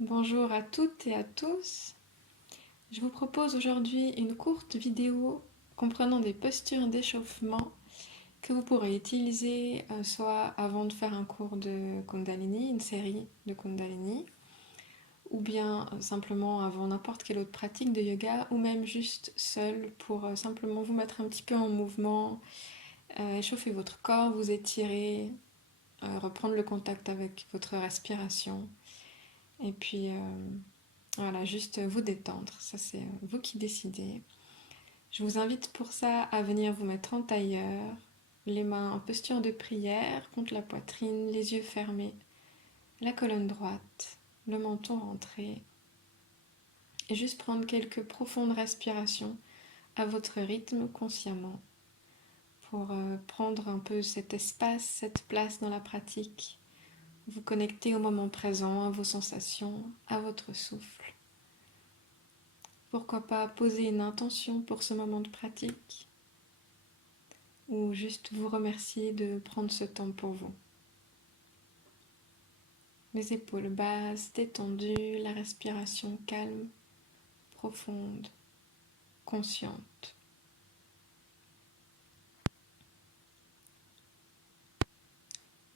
Bonjour à toutes et à tous. Je vous propose aujourd'hui une courte vidéo comprenant des postures d'échauffement que vous pourrez utiliser soit avant de faire un cours de Kundalini, une série de Kundalini, ou bien simplement avant n'importe quelle autre pratique de yoga, ou même juste seul pour simplement vous mettre un petit peu en mouvement, échauffer votre corps, vous étirer, reprendre le contact avec votre respiration, et puis voilà, juste vous détendre, ça c'est vous qui décidez. Je vous invite pour ça à venir vous mettre en tailleur, les mains en posture de prière contre la poitrine, les yeux fermés, la colonne droite, le menton rentré, et juste prendre quelques profondes respirations à votre rythme consciemment pour prendre un peu cet espace, cette place dans la pratique, vous connecter au moment présent, à vos sensations, à votre souffle. Pourquoi pas poser une intention pour ce moment de pratique ou juste vous remercier de prendre ce temps pour vous. Les épaules basses, détendues, la respiration calme, profonde, consciente.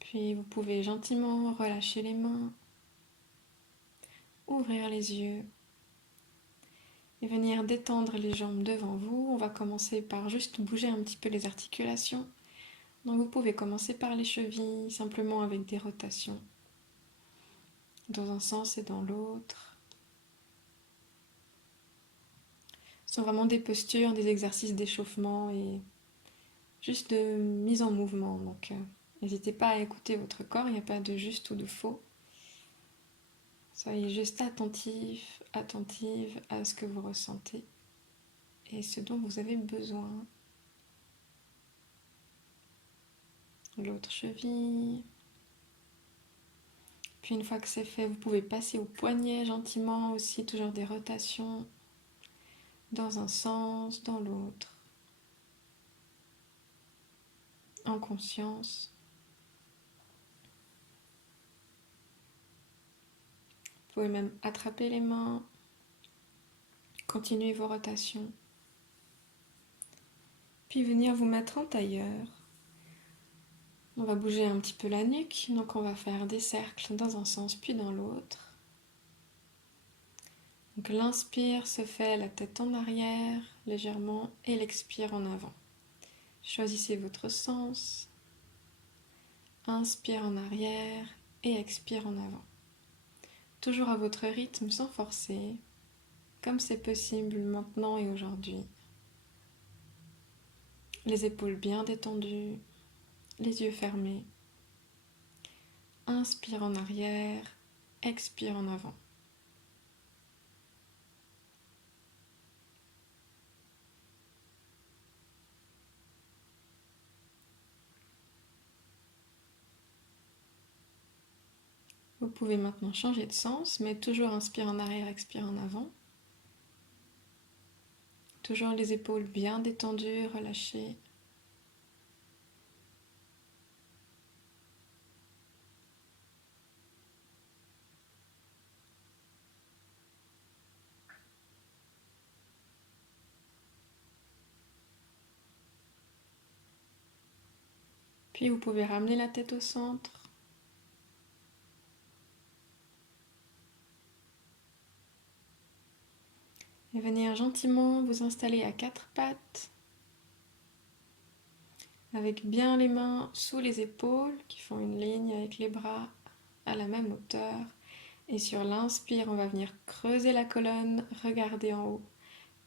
Puis vous pouvez gentiment relâcher les mains, ouvrir les yeux et venir détendre les jambes devant vous. On va commencer par juste bouger un petit peu les articulations. Donc vous pouvez commencer par les chevilles, simplement avec des rotations dans un sens et dans l'autre. Ce sont vraiment des postures, des exercices d'échauffement et juste de mise en mouvement. Donc n'hésitez pas à écouter votre corps, il n'y a pas de juste ou de faux. Soyez juste attentif, attentive à ce que vous ressentez et ce dont vous avez besoin. L'autre cheville. Puis une fois que c'est fait, vous pouvez passer au poignet gentiment aussi, toujours des rotations dans un sens, dans l'autre, en conscience. Vous pouvez même attraper les mains, continuer vos rotations, puis venir vous mettre en tailleur. On va bouger un petit peu la nuque, donc on va faire des cercles dans un sens puis dans l'autre. Donc l'inspire se fait la tête en arrière légèrement et l'expire en avant. Choisissez votre sens. Inspire en arrière et expire en avant. Toujours à votre rythme sans forcer, comme c'est possible maintenant et aujourd'hui. Les épaules bien détendues, les yeux fermés. Inspire en arrière, expire en avant. Vous pouvez maintenant changer de sens, mais toujours inspire en arrière, expire en avant. Toujours les épaules bien détendues, relâchées. Puis vous pouvez ramener la tête au centre. Et venir gentiment vous installer à quatre pattes, avec bien les mains sous les épaules qui font une ligne avec les bras à la même hauteur. Et sur l'inspire, on va venir creuser la colonne, regarder en haut.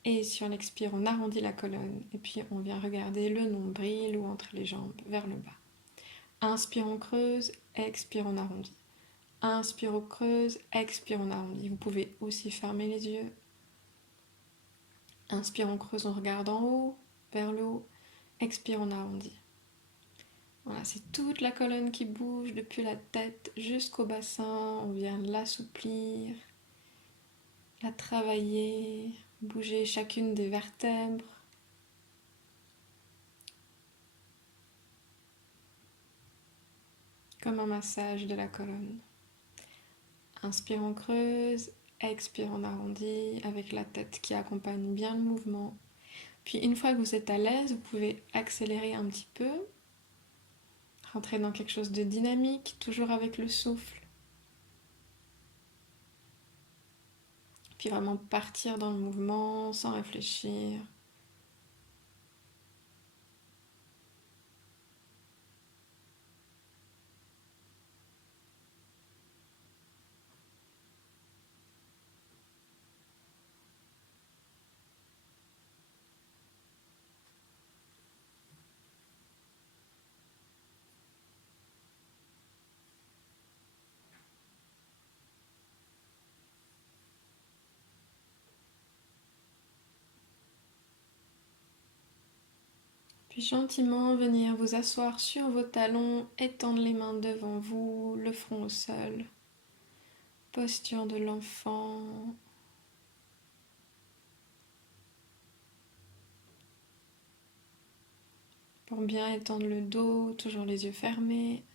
Et sur l'expire, on arrondit la colonne. Et puis on vient regarder le nombril ou entre les jambes vers le bas. Inspire, on creuse, expire, on arrondit. Inspire, on creuse, expire, on arrondit. Vous pouvez aussi fermer les yeux. Inspire, on creuse, on regarde en haut, vers le haut. Expire, on arrondit. Voilà, c'est toute la colonne qui bouge depuis la tête jusqu'au bassin. On vient l'assouplir, la travailler, bouger chacune des vertèbres. Comme un massage de la colonne. Inspire, on creuse, expire, on arrondit, avec la tête qui accompagne bien le mouvement. Puis une fois que vous êtes à l'aise, vous pouvez accélérer un petit peu, rentrer dans quelque chose de dynamique, toujours avec le souffle. Puis vraiment partir dans le mouvement sans réfléchir. Puis gentiment venir vous asseoir sur vos talons, étendre les mains devant vous, le front au sol. Posture de l'enfant. Pour bien étendre le dos, toujours les yeux fermés.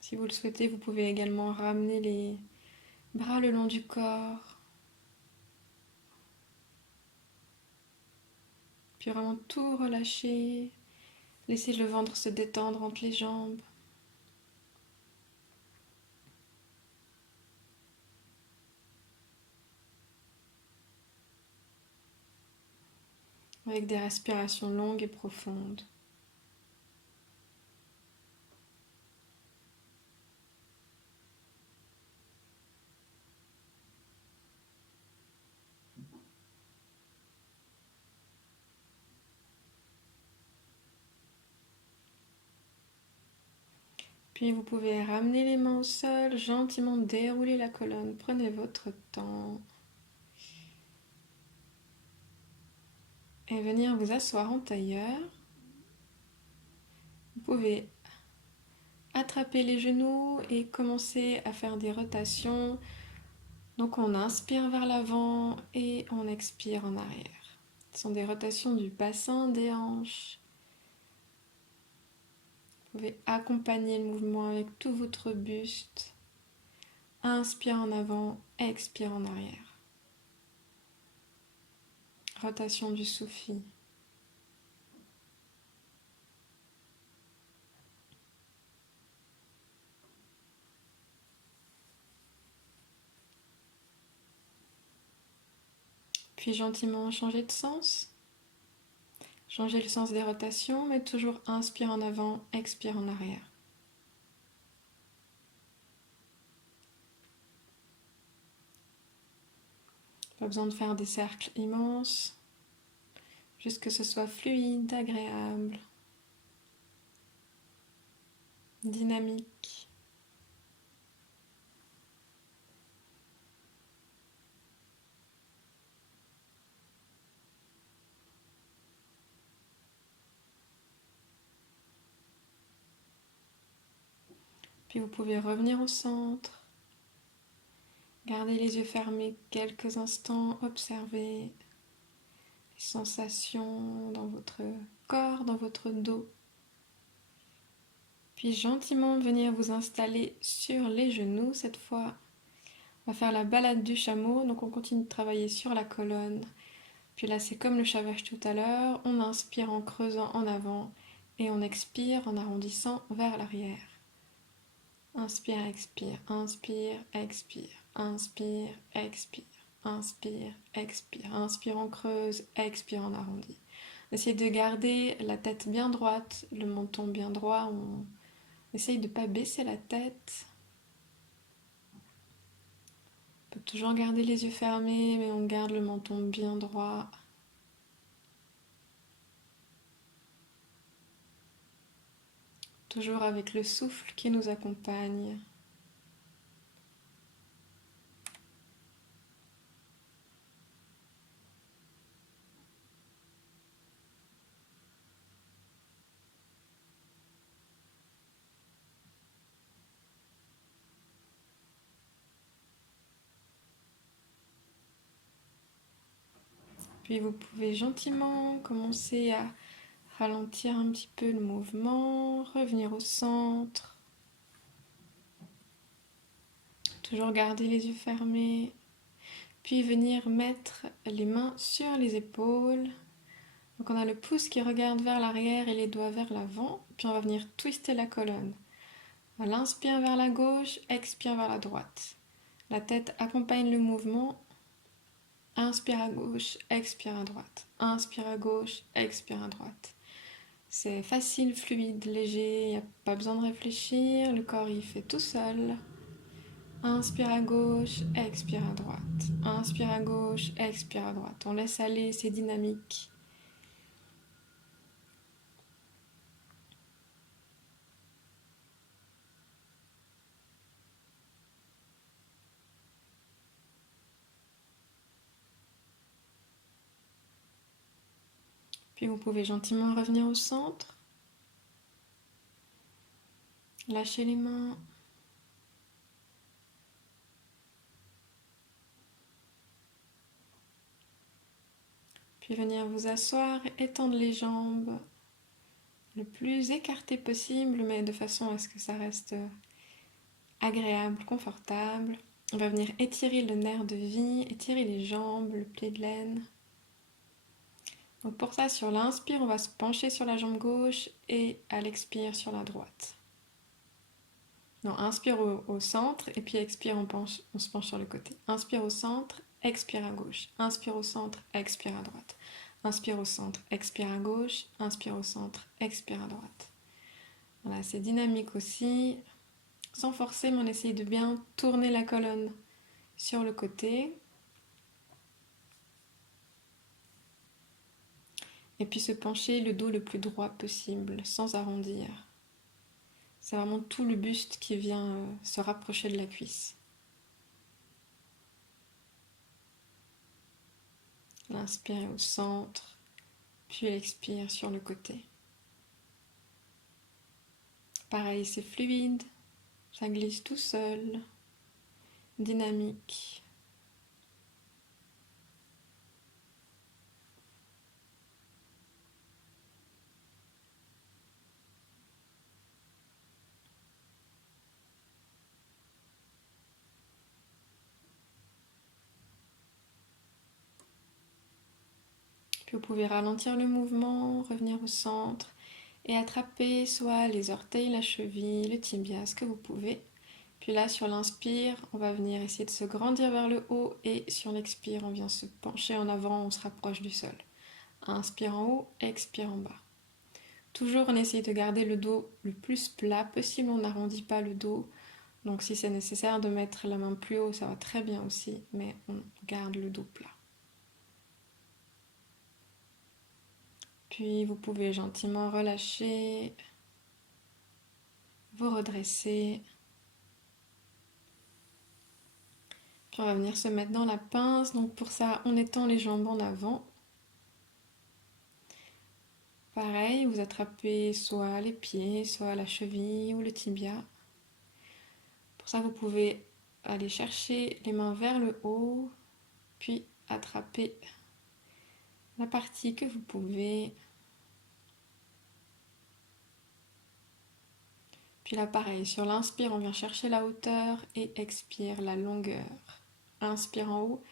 Si vous le souhaitez, vous pouvez également ramener les bras le long du corps. Puis vraiment tout relâcher. Laissez le ventre se détendre entre les jambes. Avec des respirations longues et profondes. Puis vous pouvez ramener les mains au sol, gentiment dérouler la colonne. Prenez votre temps. Et venir vous asseoir en tailleur. Vous pouvez attraper les genoux et commencer à faire des rotations. Donc on inspire vers l'avant et on expire en arrière. Ce sont des rotations du bassin, des hanches. Vous pouvez accompagner le mouvement avec tout votre buste. Inspire en avant, expire en arrière. Rotation du soufi. Puis gentiment changer de sens. Changer le sens des rotations, mais toujours inspire en avant, expire en arrière. Pas besoin de faire des cercles immenses, juste que ce soit fluide, agréable, dynamique. Puis vous pouvez revenir au centre. Gardez les yeux fermés quelques instants, observez les sensations dans votre corps, dans votre dos. Puis gentiment venir vous installer sur les genoux. Cette fois, on va faire la balade du chameau. Donc on continue de travailler sur la colonne. Puis là, c'est comme le chavage tout à l'heure. On inspire en creusant en avant et on expire en arrondissant vers l'arrière. Inspire, expire, inspire, expire, inspire, expire, inspire, expire. Inspire, on creuse, expire, on arrondit. Essayez de garder la tête bien droite, le menton bien droit. On essaye de ne pas baisser la tête. On peut toujours garder les yeux fermés, mais on garde le menton bien droit. Toujours avec le souffle qui nous accompagne. Puis vous pouvez gentiment commencer à ralentir un petit peu le mouvement, revenir au centre. Toujours garder les yeux fermés. Puis venir mettre les mains sur les épaules. Donc on a le pouce qui regarde vers l'arrière et les doigts vers l'avant. Puis on va venir twister la colonne. Voilà, inspire vers la gauche, expire vers la droite. La tête accompagne le mouvement. Inspire à gauche, expire à droite. Inspire à gauche, expire à droite. C'est facile, fluide, léger, il n'y a pas besoin de réfléchir. Le corps il fait tout seul. Inspire à gauche, expire à droite. Inspire à gauche, expire à droite. On laisse aller, c'est dynamique. Puis vous pouvez gentiment revenir au centre. Lâchez les mains. Puis venir vous asseoir, étendre les jambes le plus écarté possible, mais de façon à ce que ça reste agréable, confortable. On va venir étirer le nerf de vie, étirer les jambes, le pli de laine. Donc pour ça, sur l'inspire, on va se pencher sur la jambe gauche et à l'expire sur la droite. Non, inspire au centre et puis expire, on se penche sur le côté. Inspire au centre, expire à gauche. Inspire au centre, expire à droite. Inspire au centre, expire à gauche. Inspire au centre, expire à droite. Voilà, c'est dynamique aussi. Sans forcer, mais on essaye de bien tourner la colonne sur le côté. Et puis se pencher le dos le plus droit possible, sans arrondir. C'est vraiment tout le buste qui vient se rapprocher de la cuisse. L'inspire au centre, puis l'expire sur le côté. Pareil, c'est fluide, ça glisse tout seul, dynamique. Puis vous pouvez ralentir le mouvement, revenir au centre et attraper soit les orteils, la cheville, le tibia, ce que vous pouvez. Puis là, sur l'inspire, on va venir essayer de se grandir vers le haut et sur l'expire, on vient se pencher en avant, on se rapproche du sol. Inspire en haut, expire en bas. Toujours on essaye de garder le dos le plus plat possible, on n'arrondit pas le dos. Donc si c'est nécessaire de mettre la main plus haut, ça va très bien aussi, mais on garde le dos plat. Puis vous pouvez gentiment relâcher, vous redresser. Puis on va venir se mettre dans la pince. Donc pour ça, on étend les jambes en avant. Pareil, vous attrapez soit les pieds, soit la cheville ou le tibia. Pour ça, vous pouvez aller chercher les mains vers le haut, puis attraper la partie que vous pouvez. Puis là, pareil, sur l'inspire, on vient chercher la hauteur et expire la longueur. Inspire en haut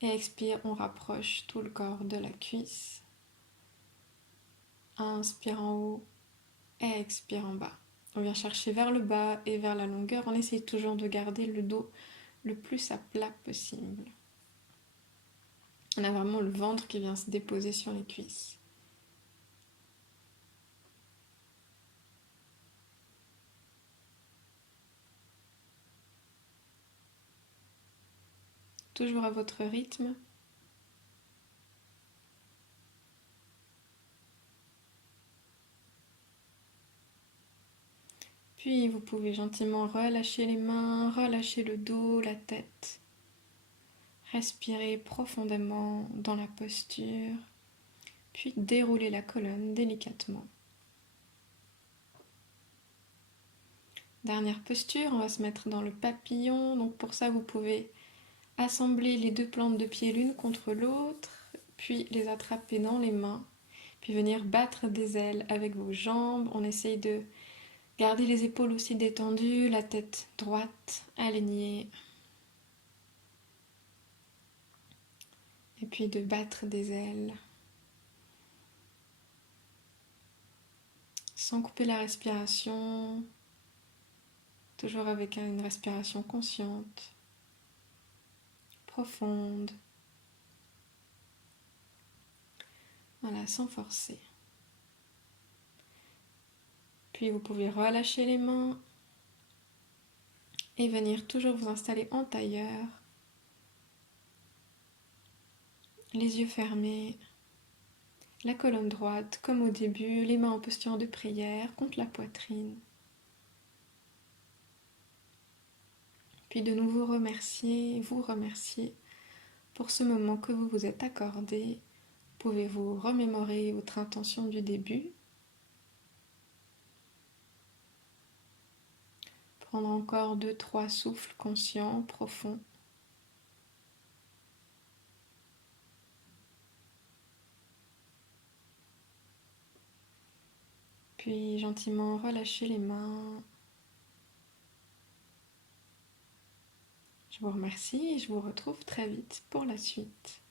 et expire, on rapproche tout le corps de la cuisse. Inspire en haut et expire en bas. On vient chercher vers le bas et vers la longueur. On essaye toujours de garder le dos le plus à plat possible. On a vraiment le ventre qui vient se déposer sur les cuisses. Toujours à votre rythme. Puis vous pouvez gentiment relâcher les mains, relâcher le dos, la tête. Respirez profondément dans la posture, puis déroulez la colonne délicatement. Dernière posture, on va se mettre dans le papillon. Donc pour ça, vous pouvez assembler les deux plantes de pied l'une contre l'autre, puis les attraper dans les mains, Puis venir battre des ailes avec vos jambes. On essaye de garder les épaules aussi détendues, la tête droite, alignée. Et puis de battre des ailes. Sans couper la respiration. Toujours avec une respiration consciente, profonde. Voilà, sans forcer. Puis vous pouvez relâcher les mains et venir toujours vous installer en tailleur. Les yeux fermés, la colonne droite comme au début, les mains en posture de prière contre la poitrine. Puis de nouveau vous remercier pour ce moment que vous vous êtes accordé. Pouvez-vous remémorer votre intention du début? Prendre encore 2-3 souffles conscients, profonds. Puis gentiment relâcher les mains. Je vous remercie et je vous retrouve très vite pour la suite.